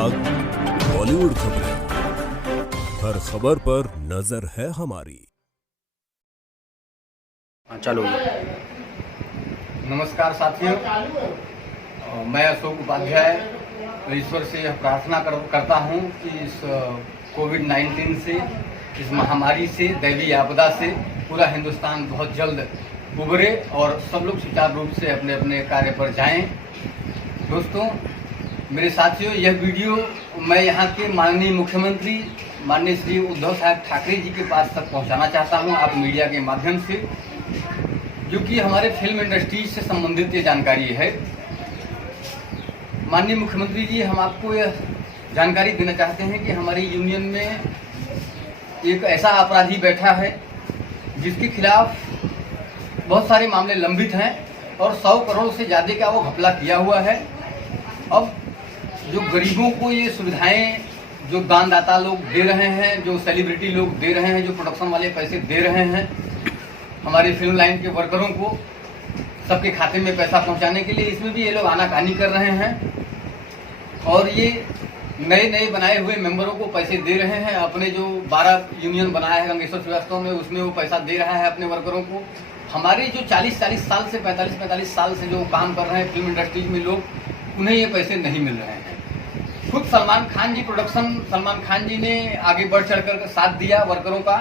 भाग बॉलीवुड खबरें, हर खबर पर नजर है हमारी। चलो। नमस्कार साथियों, मैं अशोक उपाध्याय ईश्वर से यह प्रार्थना करता हूं कि इस कोविड-19 से, इस महामारी से, दैवीय आपदा से पूरा हिंदुस्तान बहुत जल्द उबरे और सब लोग सुचारू रूप से अपने अपने कार्य पर जाएं। दोस्तों, मेरे साथियों, यह वीडियो मैं यहाँ के माननीय मुख्यमंत्री माननीय श्री उद्धव साहब ठाकरे जी के पास तक पहुँचाना चाहता हूँ, आप मीडिया के माध्यम से, जो कि हमारे फिल्म इंडस्ट्री से संबंधित ये जानकारी है। माननीय मुख्यमंत्री जी, हम आपको यह जानकारी देना चाहते हैं कि हमारी यूनियन में एक ऐसा अपराधी बैठा है जिसके खिलाफ बहुत सारे मामले लंबित हैं और 100 करोड़ से ज़्यादा का वो घपला किया हुआ है। अब जो गरीबों को ये सुविधाएं जो दानदाता लोग दे रहे हैं, जो सेलिब्रिटी लोग दे रहे हैं, जो प्रोडक्शन वाले पैसे दे रहे हैं हमारी फिल्म लाइन के वर्करों को सबके खाते में पैसा पहुंचाने के लिए, इसमें भी ये लोग आनाकानी कर रहे हैं और ये नए बनाए हुए मेंबरों को पैसे दे रहे हैं। अपने जो 12 यूनियन बनाया है गंगेश्वर श्रीवास्तव में, उसमें वो पैसा दे रहा है अपने वर्करों को। हमारे जो 40 साल से 45 साल से जो काम कर रहे हैं फिल्म इंडस्ट्री में लोग, उन्हें ये पैसे नहीं मिल रहे हैं। खुद सलमान खान जी प्रोडक्शन, सलमान खान जी ने आगे बढ़ चढ़कर साथ दिया वर्करों का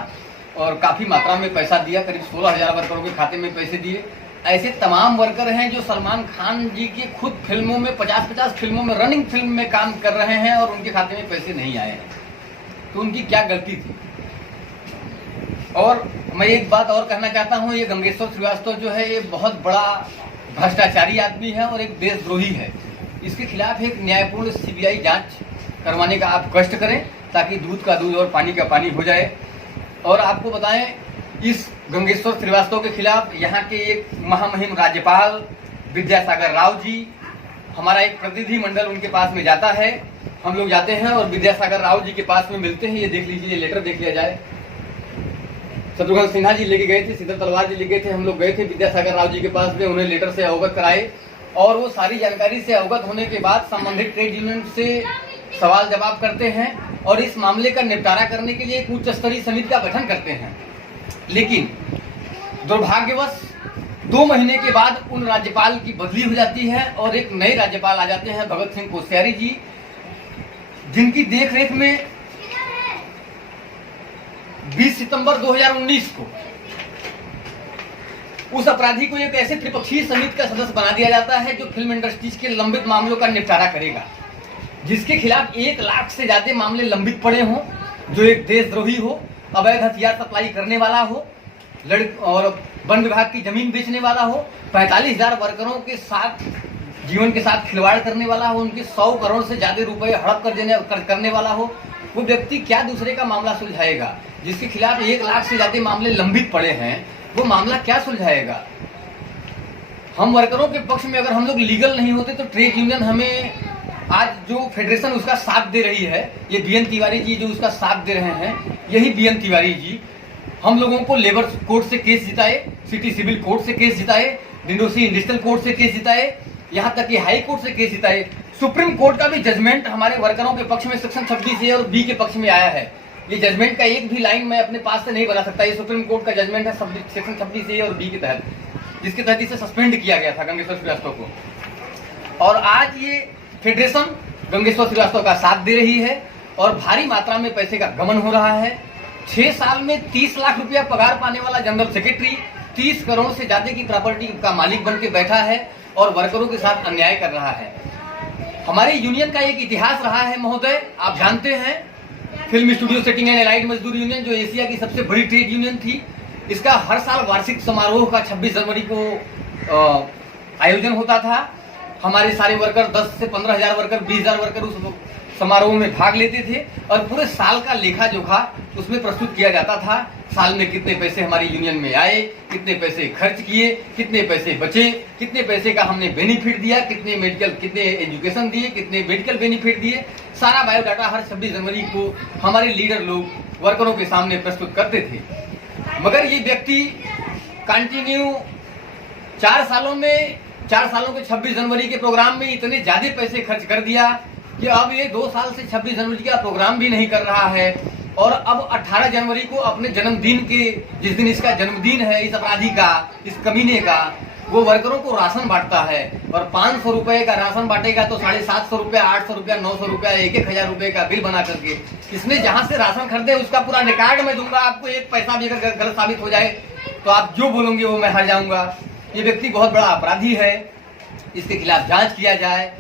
और काफ़ी मात्रा में पैसा दिया, करीब 16,000 वर्करों के खाते में पैसे दिए। ऐसे तमाम वर्कर हैं जो सलमान खान जी की खुद फिल्मों में 50 फिल्मों में, रनिंग फिल्म में काम कर रहे हैं और उनके खाते में पैसे नहीं आए हैं। तो उनकी क्या गलती थी? और मैं एक बात और कहना चाहता हूँ, ये गंगेश्वर श्रीवास्तव जो है ये बहुत बड़ा भ्रष्टाचारी आदमी है और एक देशद्रोही है। इसके खिलाफ एक न्यायपूर्ण सीबीआई जांच करवाने का आप कष्ट करें ताकि दूध का दूध और पानी का पानी हो जाए। और आपको बताएं, इस गंगेश्वर श्रीवास्तव के खिलाफ यहाँ के एक महामहिम राज्यपाल विद्यासागर राव जी, हमारा एक प्रतिनिधि मंडल उनके पास में जाता है। हम लोग जाते हैं और विद्यासागर राव जी के पास में मिलते हैं। ये देख लीजिए, ये लेटर देख लिया जाए। शत्रुघ्न सिन्हा जी लेके गए थे, सीधर तलवार जी लेके थे, हम लोग गए थे विद्यासागर राव जी के पास में, उन्हें लेटर से अवगत कराए और वो सारी जानकारी से अवगत होने के बाद संबंधित ट्रेड यूनियन से सवाल जवाब करते हैं और इस मामले का निपटारा करने के लिए एक उच्च स्तरीय समिति का गठन करते हैं। लेकिन दुर्भाग्यवश 2 महीने के बाद उन राज्यपाल की बदली हो जाती है और एक नए राज्यपाल आ जाते हैं, भगत सिंह कोश्यारी जी, जिनकी देखरेख में 20 सितंबर 2019 को उस अपराधी को एक ऐसे त्रिपक्षीय समिति का सदस्य बना दिया जाता है जो फिल्म इंडस्ट्रीज के लंबित मामलों का निपटारा करेगा, जिसके खिलाफ 1 लाख से ज्यादा मामले लंबित पड़े हों, जो एक देशद्रोही हो, अवैध हथियार सप्लाई करने वाला हो, और वन विभाग की जमीन बेचने वाला हो, 45,000 वर्करों के साथ जीवन के साथ खिलवाड़ करने वाला हो, उनके 100 करोड़ से ज्यादा रुपए हड़प करने वाला हो। वो व्यक्ति क्या दूसरे का मामला सुलझाएगा? जिसके खिलाफ 1 लाख से ज्यादा मामले लंबित पड़े हैं, वो मामला क्या सुलझाएगा? हम वर्करों के पक्ष में अगर हम लोग लीगल नहीं होते तो ट्रेड यूनियन हमें, आज जो फेडरेशन उसका साथ दे रही है, ये बीएन तिवारी जी जो उसका साथ दे रहे हैं, यही बीएन तिवारी जी हम लोगों को लेबर कोर्ट से केस जिताए, सिटी सिविल कोर्ट से केस जिताए, डिंडोसी इंडस्ट्रियल कोर्ट से केस जिताए, यहाँ तक कि हाई कोर्ट से केस जिताए। सुप्रीम कोर्ट का भी जजमेंट हमारे वर्करों के पक्ष में सेक्शन 26A और बी के पक्ष में आया है। ये जजमेंट का एक भी लाइन मैं अपने पास से नहीं बना सकता। ये सुप्रीम कोर्ट का जजमेंट है सेक्शन 26A और बी के तहत, जिसके तहत इसे सस्पेंड किया गया था गंगेश्वर श्रीवास्तव को। और आज ये फेडरेशन गंगेश्वर श्रीवास्तव का साथ दे रही है और भारी मात्रा में पैसे का गमन हो रहा है। 6 साल में 30 लाख रुपया पगार पाने वाला जनरल सेक्रेटरी 30 करोड़ से ज्यादा की प्रॉपर्टी का मालिक बन के बैठा है और वर्करों के साथ अन्याय कर रहा है। हमारे यूनियन का एक इतिहास रहा है महोदय, आप जानते हैं, film studio setting and allied मजदूर यूनियन, जो एशिया की सबसे बड़ी ट्रेड यूनियन थी। इसका हर साल वार्षिक समारोह का 26 जनवरी को आयोजन होता था। हमारे सारे वर्कर 10 से 15,000 वर्कर, 20,000 वर्कर उस समारोह में भाग लेते थे और पूरे साल का लेखा जोखा उसमें प्रस्तुत किया जाता था। साल में कितने पैसे हमारी यूनियन में आए, कितने पैसे खर्च किए, कितने पैसे बचे, कितने पैसे का हमने बेनिफिट दिया, कितने एजुकेशन दिए, कितने मेडिकल बेनिफिट दिए, सारा बायोडाटा हर 26 जनवरी को हमारे लीडर लोग वर्करों के सामने प्रस्तुत करते थे। मगर ये व्यक्ति कंटिन्यू 4 सालों के 26 जनवरी के प्रोग्राम में इतने ज्यादा पैसे खर्च कर दिया कि अब ये 2 साल से 26 जनवरी का प्रोग्राम भी नहीं कर रहा है और अब 18 जनवरी को अपने जन्मदिन के, जिस दिन इसका जन्मदिन है इस अपराधी का, इस कमीने का, वो वर्करों को राशन बांटता है और 500 रुपए का राशन बांटेगा तो 750 रुपया, 800 रुपया, 900 रुपया, 1,000 रुपए का बिल बना करके इसने जहां से राशन खरीदे उसका पूरा रिकॉर्ड मैं दूंगा आपको। एक पैसा भी अगर गलत साबित हो जाए तो आप जो बोलोगे वो मैं हार जाऊंगा। ये व्यक्ति बहुत बड़ा अपराधी है, इसके खिलाफ जांच किया जाए।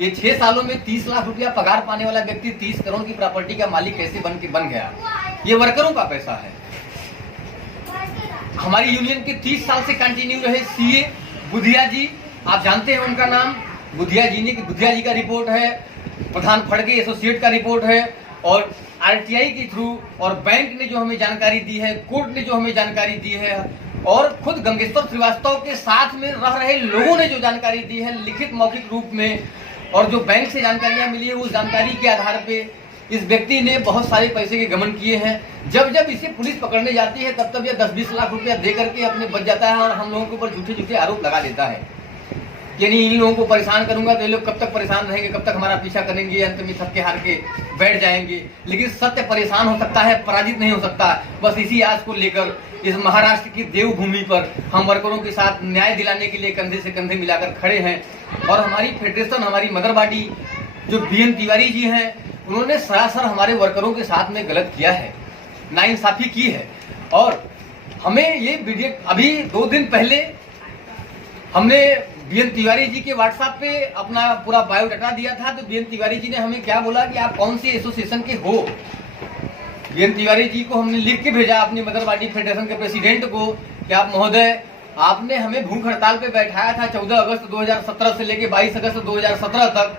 ये 6 सालों में 30 लाख रुपया पगार पाने वाला व्यक्ति 30 करोड़ की प्रॉपर्टी का मालिक कैसे बन गया? ये वर्करों का पैसा है। हमारी यूनियन के 30 साल से कंटिन्यू रहे सीए बुधिया जी, आप जानते हैं उनका नाम। बुधिया जी का रिपोर्ट है, प्रधान फड़के एसोसिएट का रिपोर्ट है और आरटीआई के थ्रू और बैंक ने जो हमें जानकारी दी है, कोर्ट ने जो हमें जानकारी दी है और खुद गंगेश्वर श्रीवास्तव के साथ में रह रहे लोगों ने जो जानकारी दी है लिखित मौखिक रूप में, और जो बैंक से जानकारियां मिली है उस जानकारी के आधार पे इस व्यक्ति ने बहुत सारे पैसे के गमन किए हैं। जब इसे पुलिस पकड़ने जाती है तब यह 10-20 लाख रुपया दे करके अपने बच जाता है और हम लोगों के ऊपर झूठे आरोप लगा देता है। यानी इन लोगों को परेशान करूंगा तो ये लोग कब तक परेशान रहेंगे, कब तक हमारा पीछा करेंगे, अंत में थक के हार के बैठ जाएंगे। लेकिन सत्य परेशान हो सकता है, पराजित नहीं हो सकता। बस इसी आस को लेकर इस महाराष्ट्र की देवभूमि पर हम वर्करों के साथ न्याय दिलाने के लिए कंधे से कंधे मिलाकर खड़े हैं। और हमारी फेडरेशन, हमारी मदर बॉडी जो बीएन तिवारी जी हैं, उन्होंने सरासर हमारे वर्करों के साथ में गलत किया है, नाइंसाफी की है। और हमें ये वीडियो अभी 2 दिन पहले हमने बीएन तिवारी जी के व्हाट्सएप पे अपना पूरा बायोडाटा दिया था, तो बीएन तिवारी जी ने हमें क्या बोला कि आप कौन सी एसोसिएशन के हो। बीएन तिवारी जी को हमने लिख के भेजा अपनी मदर बॉडी फेडरेशन के प्रेसिडेंट को कि आप महोदय, आपने हमें भूख हड़ताल पे बैठाया था 14 अगस्त 2017 से लेके 22 अगस्त 2017 तक।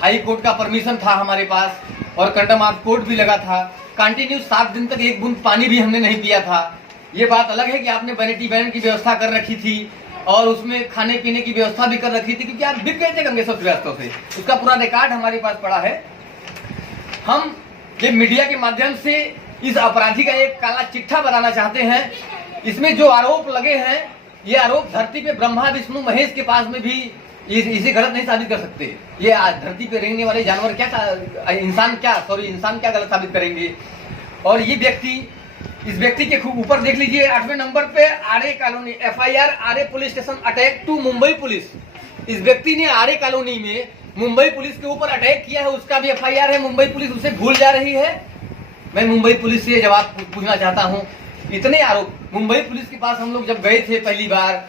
हाई कोर्ट का परमिशन था हमारे पास और कंडम ऑफ कोर्ट भी लगा था। कंटिन्यू 7 दिन तक एक बूंद पानी भी हमने नहीं पिया था। ये बात अलग है कि आपने वैनिटी बैन की व्यवस्था कर रखी थी और उसमें खाने पीने की व्यवस्था भी कर रखी थी, क्योंकि आप बिक गए थे गंगेश्वर श्रीवास्तव से। उसका पूरा रिकॉर्ड हमारे पास पड़ा है। हम ये मीडिया के माध्यम से इस अपराधी का एक काला चिट्ठा बनाना चाहते हैं। इसमें जो आरोप लगे हैं, ये आरोप धरती पे ब्रह्मा विष्णु महेश के पास में भी इसे गलत नहीं साबित कर सकते। ये धरती पे रहने वाले जानवर क्या, इंसान क्या गलत साबित करेंगे। और ये व्यक्ति, इस व्यक्ति के खूब ऊपर देख लीजिए 8वें नंबर पे Aarey colony FIR Aarey police station attack to Mumbai पुलिस। इस व्यक्ति ने आरे कॉलोनी में मुंबई पुलिस के ऊपर अटैक किया है, उसका भी एफआईआर है। मुंबई पुलिस उसे भूल जा रही है। मैं मुंबई पुलिस से जवाब पूछना चाहता हूँ। इतने आरोप मुंबई पुलिस के पास हम लोग जब गए थे पहली बार,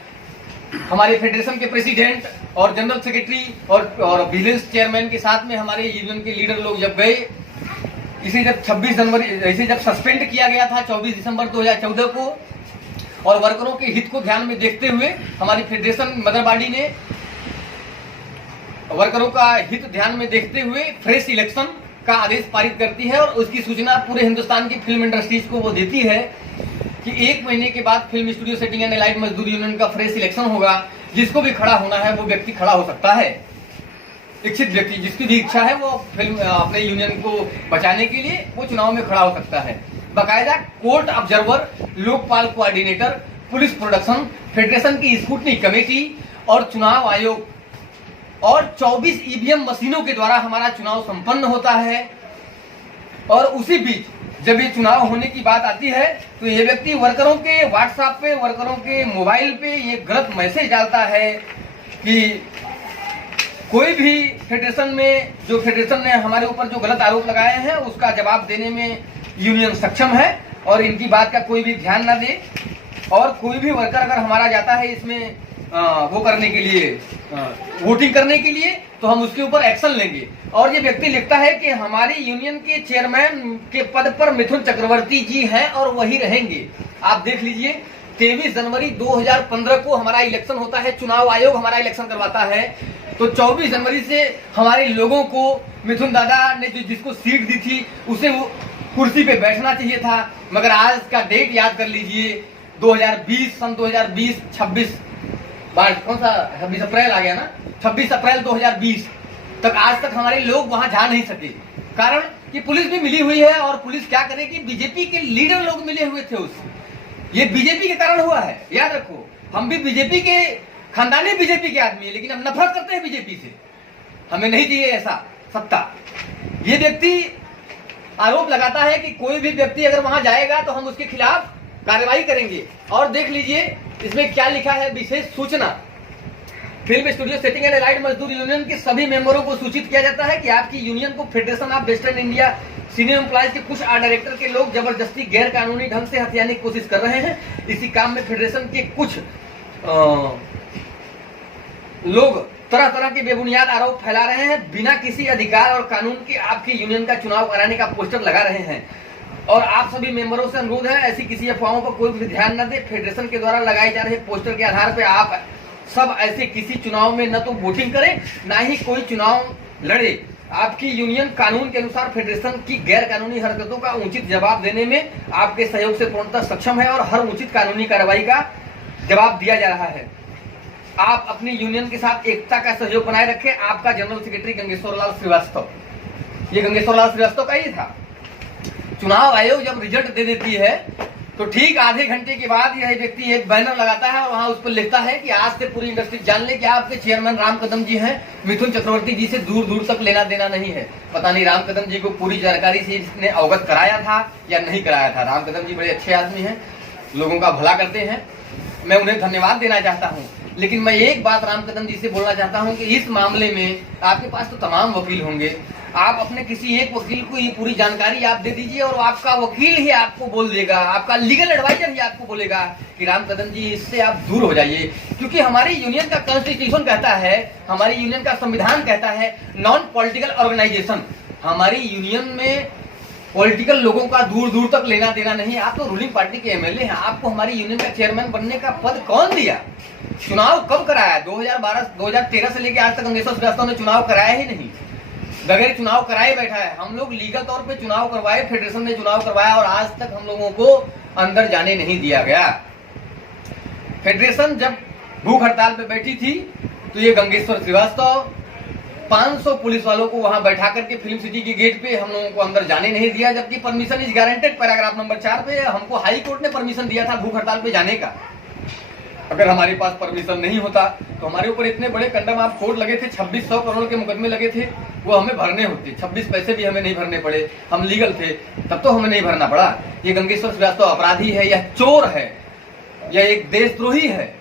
हमारे फेडरेशन के प्रेसिडेंट और जनरल सेक्रेटरी और विजिलेंस चेयरमैन के साथ में हमारे यूनियन के लीडर लोग जब गए, इसे जब 26 जनवरी इसे जब सस्पेंड किया गया था 24 दिसंबर 2014 को, और वर्करों के हित को ध्यान में देखते हुए हमारी फेडरेशन मदर बॉडी ने वर्करों का हित ध्यान में देखते हुए फ्रेश इलेक्शन का आदेश पारित करती है और उसकी सूचना पूरे हिंदुस्तान की फिल्म इंडस्ट्रीज को वो देती है कि 1 महीने के बाद film studio setting and allied मजदूर यूनियन का फ्रेश इलेक्शन होगा। जिसको भी खड़ा होना है वो व्यक्ति खड़ा हो सकता है। इच्छित व्यक्ति जिसकी भी इच्छा है वो फिल्म अपने यूनियन को बचाने के लिए वो चुनाव में खड़ा हो सकता है। बाकायदा court observer, Lokpal coordinator, police production, federation की स्क्रूटनी कमेटी और चुनाव आयोग और 24 ईवीएम मशीनों के द्वारा हमारा चुनाव संपन्न होता है। और उसी बीच जब ये चुनाव होने की बात आती है तो ये व्यक्ति वर्करों के व्हाट्सएप पे, वर्करों के मोबाइल पे ये गलत मैसेज डालता है कि कोई भी फेडरेशन में, जो फेडरेशन ने हमारे ऊपर जो गलत आरोप लगाए हैं उसका जवाब देने में यूनियन सक्षम है और इनकी बात का कोई भी ध्यान ना दे। और कोई भी वर्कर अगर हमारा जाता है इसमें वो करने के लिए, वोटिंग करने के लिए, तो हम उसके ऊपर एक्शन लेंगे। और ये व्यक्ति लिखता है कि हमारी यूनियन के चेयरमैन के पद पर मिथुन चक्रवर्ती जी हैं और वही रहेंगे। आप देख लीजिए 23 जनवरी 2015 को हमारा इलेक्शन होता है, चुनाव आयोग हमारा इलेक्शन करवाता है। तो 24 जनवरी से हमारे लोगों को मिथुन दादा ने जिसको सीट दी थी उसे वो कुर्सी पे बैठना चाहिए था। मगर आज का डेट याद कर लीजिए 2020 सन 2020 26 कौन सा 26 अप्रैल आ गया ना, 26 अप्रैल 2020 तक आज तक हमारे लोग वहां जा नहीं सके। कारण कि पुलिस भी मिली हुई है और पुलिस क्या करेगी, बीजेपी के लीडर लोग मिले हुए थे उससे। ये बीजेपी के कारण हुआ है, याद रखो। हम भी बीजेपी के खानदानी बीजेपी के आदमी है, लेकिन हम नफरत करते हैं बीजेपी से। हमें नहीं चाहिए ऐसा। सत्ता। ये व्यक्ति आरोप लगाता है कि कोई भी व्यक्ति अगर वहां जाएगा तो हम उसके खिलाफ कार्रवाई करेंगे। और देख लीजिए इसमें क्या लिखा है, विशेष सूचना, film studio setting and allied मजदूर यूनियन के सभी मेंबरों को सूचित किया जाता है कि आपकी यूनियन को federation of western India senior employees के कुछ आर्ट डायरेक्टर के लोग जबरदस्ती गैर कानूनी ढंग से हथियाने की कोशिश कर रहे हैं। इसी काम में फेडरेशन के कुछ लोग तरह तरह के बेबुनियाद आरोप फैला रहे हैं, बिना किसी अधिकार और कानून के आपकी यूनियन का चुनाव कराने का पोस्टर लगा रहे हैं। और आप सभी मेंबरों से अनुरोध है ऐसी किसी अफवाहों पर कोई भी ध्यान न दे। फेडरेशन के द्वारा लगाए जा रहे पोस्टर के आधार पर आप सब ऐसे किसी चुनाव में न तो वोटिंग करें ना ही कोई चुनाव लड़े। आपकी यूनियन कानून के अनुसार फेडरेशन की गैर कानूनी हरकतों का उचित जवाब देने में आपके सहयोग से पूर्णतः सक्षम है और हर उचित कानूनी कार्रवाई का जवाब दिया जा रहा है। आप अपनी यूनियन के साथ एकता का सहयोग बनाए रखें। आपका जनरल सेक्रेटरी गंगेश्वर लाल श्रीवास्तव। ये गंगेश्वर लाल श्रीवास्तव का ही था। चुनाव आयोग जब रिजल्ट दे देती है तो ठीक आधे घंटे के बाद यह व्यक्ति एक बैनर लगाता है और वहां उस पर लिखता है कि आज से पूरी इंडस्ट्री जान ले कि आपके चेयरमैन राम कदम जी हैं, मिथुन चक्रवर्ती जी से दूर दूर तक लेना देना नहीं है। पता नहीं राम कदम जी को पूरी जानकारी से इसने अवगत कराया था या नहीं कराया था। राम कदम जी बड़े अच्छे आदमी हैं, लोगों का भला करते हैं, मैं उन्हें धन्यवाद देना चाहता हूँ। लेकिन मैं एक बात राम कदम जी से बोलना चाहता हूं कि इस मामले में आपके पास तो तमाम वकील होंगे, आप अपने किसी एक वकील को ये पूरी जानकारी आप दे दीजिए और आपका वकील ही आपको बोल देगा, आपका लीगल एडवाइजर ही आपको बोलेगा कि राम कदम जी इससे आप दूर हो जाइए। क्योंकि हमारी यूनियन का कॉन्स्टिट्यूशन कहता है, हमारी यूनियन का संविधान कहता है नॉन पॉलिटिकल ऑर्गेनाइजेशन। हमारी यूनियन में पॉलिटिकल लोगों का दूर दूर तक लेना देना नहीं। आप तो रूलिंग पार्टी के एमएलए हैं, आपको हमारी यूनियन का चेयरमैन बनने का पद कौन दिया? चुनाव कब कराया? 2013 से लेकर आज तक गंगेश्वर श्रीवास्तव ने चुनाव कराया ही नहीं, बगैर चुनाव कराए बैठा है। हम लोग लीगल तौर पे चुनाव करवाए, फेडरेशन ने चुनाव करवाया और आज तक हम लोगों को अंदर जाने नहीं दिया गया। फेडरेशन जब भूख हड़ताल पे बैठी थी तो ये गंगेश्वर श्रीवास्तव 500 पुलिस वालों को वहां बैठा करके फिल्म सिटी के गेट पे हम लोगों को अंदर जाने नहीं दिया, जबकि permission is guaranteed paragraph number 4 पे हमको हाई कोर्ट ने परमिशन दिया था भूख हड़ताल पे जाने का। अगर हमारे पास परमिशन नहीं होता तो हमारे ऊपर इतने बड़े कंडम आप कोर्ट लगे थे, 2600 करोड़ के मुकदमे लगे थे, वो हमें भरने होते। 26 पैसे भी हमें नहीं भरने पड़े, हम लीगल थे तब तो हमें नहीं भरना पड़ा। ये गंगेश्वर श्रीवास्तव अपराधी है, यह चोर है, यह एक देशद्रोही है।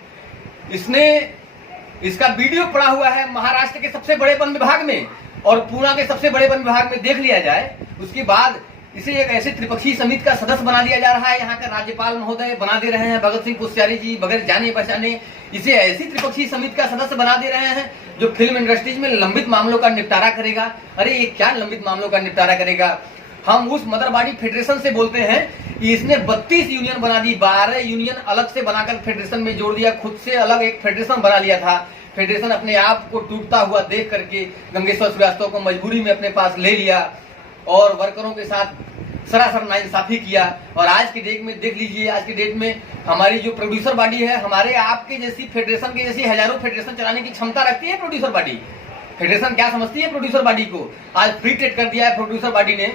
इसका वीडियो पड़ा हुआ है महाराष्ट्र के सबसे बड़े वन विभाग में और पूना के सबसे बड़े वन विभाग में देख लिया जाए। उसके बाद इसे एक ऐसे त्रिपक्षीय समिति का सदस्य बना दिया जा रहा है। यहाँ का राज्यपाल महोदय बना दे रहे हैं भगत सिंह कोश्यारी जी, बगैर जाने पहचाने इसे ऐसी त्रिपक्षीय समिति का सदस्य बना दे रहे हैं जो फिल्म इंडस्ट्रीज में लंबित मामलों का निपटारा करेगा। अरे ये क्या लंबित मामलों का निपटारा करेगा? हम उस मदरबाड़ी फेडरेशन से बोलते हैं कि इसने 32 यूनियन बना दी, 12 यूनियन अलग से बनाकर फेडरेशन में जोड़ दिया, खुद से अलग एक फेडरेशन बना लिया था। फेडरेशन अपने आप को टूटता हुआ देख करके गंगेश्वर श्रीवास्तव को मजबूरी में अपने पास ले लिया और वर्करों के साथ सरासर नाइंसाफी किया। और आज की डेट में देख लीजिए, आज की डेट में हमारी जो प्रोड्यूसर बॉडी है, हमारे आपके जैसी फेडरेशन के जैसी हजारों फेडरेशन चलाने की क्षमता रखती है प्रोड्यूसर बॉडी। फेडरेशन क्या समझती है प्रोड्यूसर बॉडी को? आज फ्री ट्रेड कर दिया है प्रोड्यूसर बॉडी ने,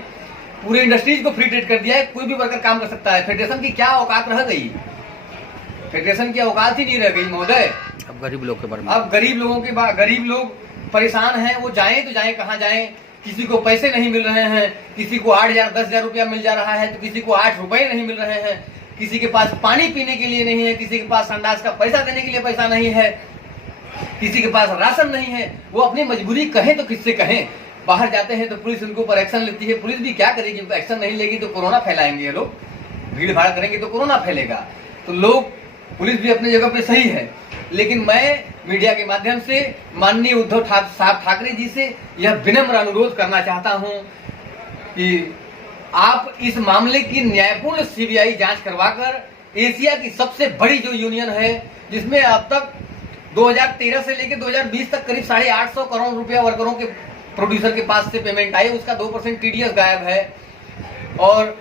पूरे इंडस्ट्रीज को फ्री ट्रेड कर दिया है, कोई भी वर्कर काम कर सकता है। फेडरेशन की क्या औकात रह गई? फेडरेशन की औकात ही नहीं रह गई महोदय। अब गरीब लोग के बारे में, अब गरीब लोगों के गरीब लोग परेशान हैं, वो जाएं तो जाएं कहाँ जाएं? किसी को पैसे नहीं मिल रहे हैं, किसी को 8,000 10,000 रुपया मिल जा रहा है तो किसी को 8 रुपए नहीं मिल रहे हैं, किसी के पास पानी पीने के लिए नहीं है, किसी के पास संडास का पैसा देने के लिए पैसा नहीं है, किसी के पास राशन नहीं है। वो अपनी मजबूरी कहें तो किससे कहें? बाहर जाते हैं तो पुलिस उनके ऊपर एक्शन लेती है। पुलिस भी क्या करेगी? एक्शन नहीं लेगी तो कोरोना फैलाएंगे ये लोग, भीड़ भाड़ करेंगे तो कोरोना फैलेगा। तो लोग, पुलिस भी अपनी जगह पे सही है, लेकिन मैं मीडिया के माध्यम से माननीय उद्धव साहब ठाकरे जी से यह विनम्र अनुरोध करना चाहता हूं कि आप इस मामले की न्यायपूर्ण सीबीआई जांच करवाकर एशिया की सबसे बड़ी जो यूनियन है, जिसमें अब तक 2013 से लेकर 2020 तक करीब 850 करोड़ रुपया वर्करों के प्रोड्यूसर के पास से पेमेंट आई, उसका 2% टीडीएस गायब है और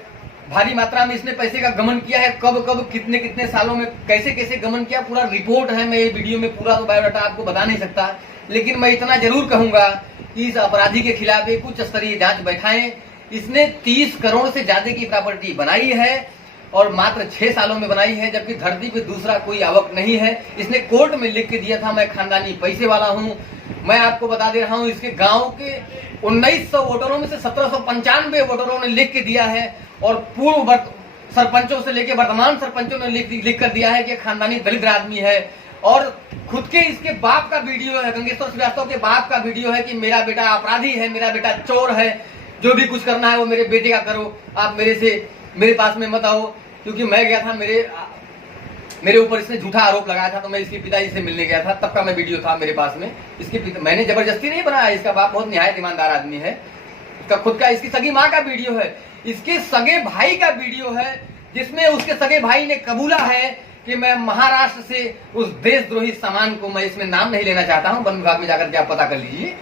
भारी मात्रा में इसने पैसे का गमन किया है। कब कब कितने कितने सालों में कैसे कैसे गमन किया, पूरा रिपोर्ट है। मैं ये वीडियो में पूरा तो बायोडाटा आपको बता नहीं सकता, लेकिन मैं इतना जरूर कहूंगा कि इस अपराधी के खिलाफ एक उच्च स्तरीय जांच बैठाएं। इसने 30 करोड़ से ज्यादा की प्रॉपर्टी बनाई है और मात्र 6 सालों में बनाई है, जबकि धरती पे दूसरा कोई आवक नहीं है। इसने कोर्ट में लिख के दिया था मैं खानदानी पैसे वाला हूँ। मैं आपको बता दे रहा हूँ, इसके गांव के 1900 वोटरों में से 1795 वोटरों ने लिख के दिया है और पूर्व सरपंचों से लेकर वर्तमान सरपंचों ने लिख कर दिया है कि खानदानी दलित आदमी है। और खुद के इसके बाप का वीडियो है, गंगेश्वर श्रीवास्तव के बाप का वीडियो है कि मेरा बेटा अपराधी है, मेरा बेटा चोर है, जो भी कुछ करना है वो मेरे बेटे का करो, आप मेरे पास में मत आओ। क्योंकि मैं गया था, मेरे ऊपर इसने झूठा आरोप लगाया था, तो मैं इसके पिताजी से मिलने गया था, तब का मैं वीडियो था मेरे पास में। मैंने जबरदस्ती नहीं बनाया, इसका बाप बहुत निहायत ईमानदार आदमी है। इसका खुद का, इसकी सगी माँ का वीडियो है, इसके सगे भाई का वीडियो है, जिसमें उसके सगे भाई ने कबूला है कि मैं महाराष्ट्र से उस देशद्रोही सामान को, मैं इसमें नाम नहीं लेना चाहता हूं, वन विभाग में जाकर के आप पता कर लीजिए,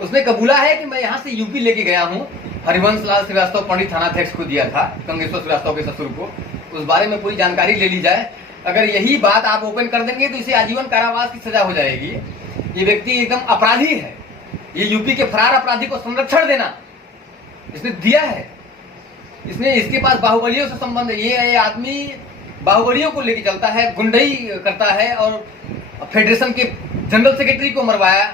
उसने कबूला है कि मैं यहां से यूपी लेके गया हूं। हरिवंश लाल श्रीवास्तव पंडित थानाध्यक्ष को दिया था, गंगेश्वर श्रीवास्तव के ससुर को। उस बारे में पूरी जानकारी ले ली जाए। अगर यही बात आप ओपन कर देंगे तो इसे आजीवन कारावास की सजा हो जाएगी। ये व्यक्ति एकदम अपराधी है। ये यूपी के फरार अपराधी को संरक्षण देना इसने दिया है। इसके पास बाहुबलियों से संबंध है। ये आदमी बाहुबलियों को लेके चलता है, गुंडई करता है और फेडरेशन के जनरल सेक्रेटरी को मरवाया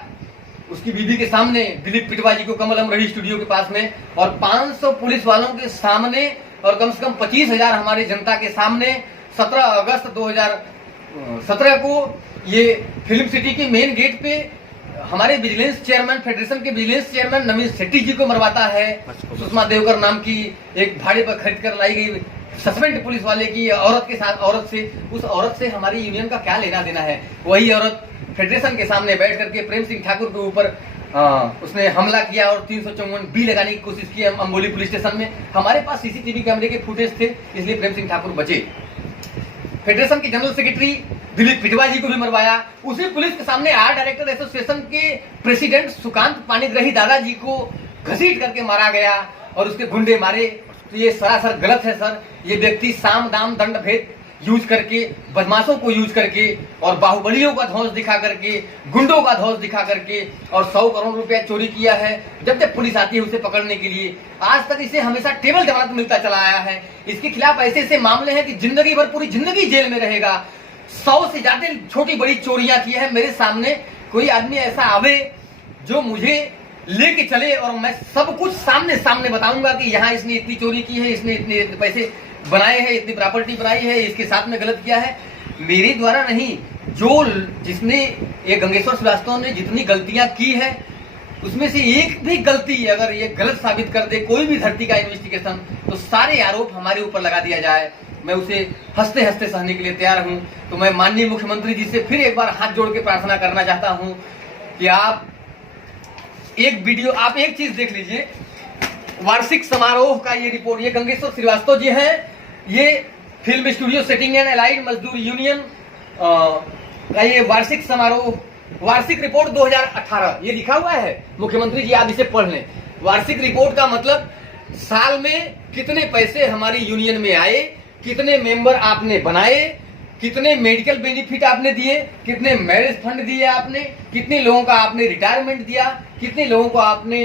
उसकी बीबी के सामने, दिलीप पिटवा जी को, कमल अमरही स्टूडियो के पास में, और 500 पुलिस वालों के सामने और कम से कम 25,000 हमारी जनता के सामने 17 अगस्त 2017 को ये फिल्म सिटी के मेन गेट पे हमारे विजिलेंस चेयरमैन, फेडरेशन के विजिलेंस चेयरमैन नवीन शेट्टी जी को मरवाता है। सुषमा देवकर नाम की एक भाड़े पर खरीद कर लाई गई सस्पेंड पुलिस वाले की औरत के साथ, उस औरत से हमारी यूनियन का क्या लेना देना है। वही औरत फेडरेशन के सामने बैठ करके प्रेम सिंह ठाकुर के ऊपर उसने हमला किया और 354 बी लगाने की कोशिश की अम्बोली पुलिस स्टेशन में। हमारे पास सीसीटीवी कैमरे के फुटेज थे, इसलिए प्रेम सिंह ठाकुर बचे। फेडरेशन के जनरल सेक्रेटरी दिलीप पिटवा जी को भी मरवाया। उसी पुलिस के सामने आर्ट डायरेक्टर एसोसिएशन के प्रेसिडेंट सुकांत पाणिग्राही दादाजी को घसीट करके मारा गया और उसके गुंडे मारे। तो ये सरासर गलत है सर। ये व्यक्ति साम दाम दंड भेद यूज करके, बदमाशों को यूज करके और बाहुबलियों का धौंस दिखा करके, गुंडों का धौंस दिखा करके और 100 करोड़ रुपया चोरी किया है। जब जब पुलिस आती है उसे पकड़ने के लिए, आज तक इसे हमेशा टेबल जमानत मिलता चला आया है। इसके खिलाफ ऐसे ऐसे मामले हैं कि जिंदगी भर, पूरी जिंदगी जेल में रहेगा। 100 से ज्यादा छोटी बड़ी चोरियां की है। मेरे सामने कोई आदमी ऐसा आवे जो मुझे लेके चले और मैं सब कुछ सामने बताऊंगा कि यहाँ इसने इतनी चोरी की है, इसने इतने पैसे बनाए हैं, इतनी प्रॉपर्टी बनाई है, इसके साथ में गलत किया है, मेरे द्वारा नहीं, जिसने ये गंगेश्वर श्रीवास्तव ने जितनी गलतियां की है उसमें से एक भी गलती अगर ये गलत साबित कर दे कोई भी धरती का इन्वेस्टिगेशन, तो सारे आरोप हमारे ऊपर लगा दिया जाए। मैं उसे हंसते हंसते सहने के लिए तैयार हूं। तो मैं माननीय मुख्यमंत्री जी से फिर एक बार हाथ जोड़ के प्रार्थना करना चाहता हूं कि आप एक चीज देख लीजिए, वार्षिक समारोह का ये रिपोर्ट, ये गंगेश्वर श्रीवास्तव जी हैं, ये film studio setting and allied मजदूर यूनियन का ये वार्षिक रिपोर्ट 2018 ये लिखा हुआ है। मुख्यमंत्री जी आप इसे पढ़ लें। वार्षिक रिपोर्ट का मतलब साल में कितने पैसे हमारी यूनियन में आए, कितने मेंबर आपने बनाए, कितने मेडिकल बेनिफिट आपने दिए, कितने मैरिज फंड दिए आपने, कितने लोगों का आपने रिटायरमेंट दिया, कितने लोगों को आपने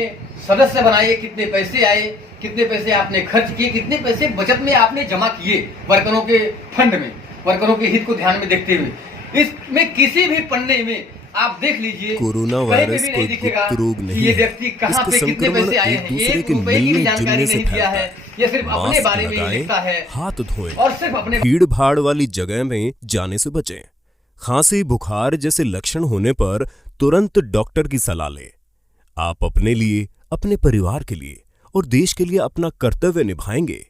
सदस्य बनाए, कितने पैसे आए, कितने पैसे आपने खर्च किए, कितने पैसे बचत में आपने जमा किए वर्करों के फंड में, वर्करों के हित को ध्यान में देखते हुए। इसमें किसी भी पन्ने में आप देख लीजिए, कोरोना वायरस कोई गुप्त रोग नहीं ये व्यक्ति कहाँ पे कितने पैसे आए हैं, एक रुपए की भी जानकारी नहीं दिया है। ये सिर्फ अपने बारे में ही लिखता है, हाथ धोएं और सिर्फ अपने भीड़ भाड़ वाली जगह में जाने से बचें। खांसी बुखार जैसे लक्षण होने पर तुरंत डॉक्टर की सलाह लें। आप अपने लिए, अपने परिवार के लिए और देश के लिए अपना कर्तव्य निभाएंगे,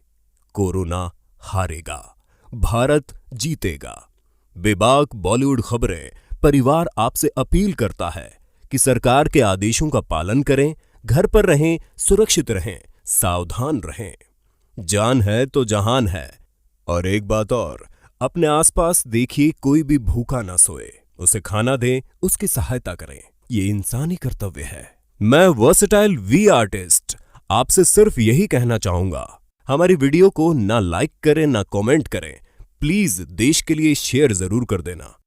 कोरोना हारेगा, भारत जीतेगा। बेबाक बॉलीवुड खबरें परिवार आपसे अपील करता है कि सरकार के आदेशों का पालन करें, घर पर रहें, सुरक्षित रहें, सावधान रहें। जान है तो जहान है। और एक बात और, अपने आसपास देखिए कोई भी भूखा ना सोए, उसे खाना दें, उसकी सहायता करें, ये इंसानी कर्तव्य है। मैं वर्सेटाइल वी आर्टिस्ट आपसे सिर्फ यही कहना चाहूंगा, हमारी वीडियो को ना लाइक करें ना कमेंट करें, प्लीज देश के लिए शेयर जरूर कर देना।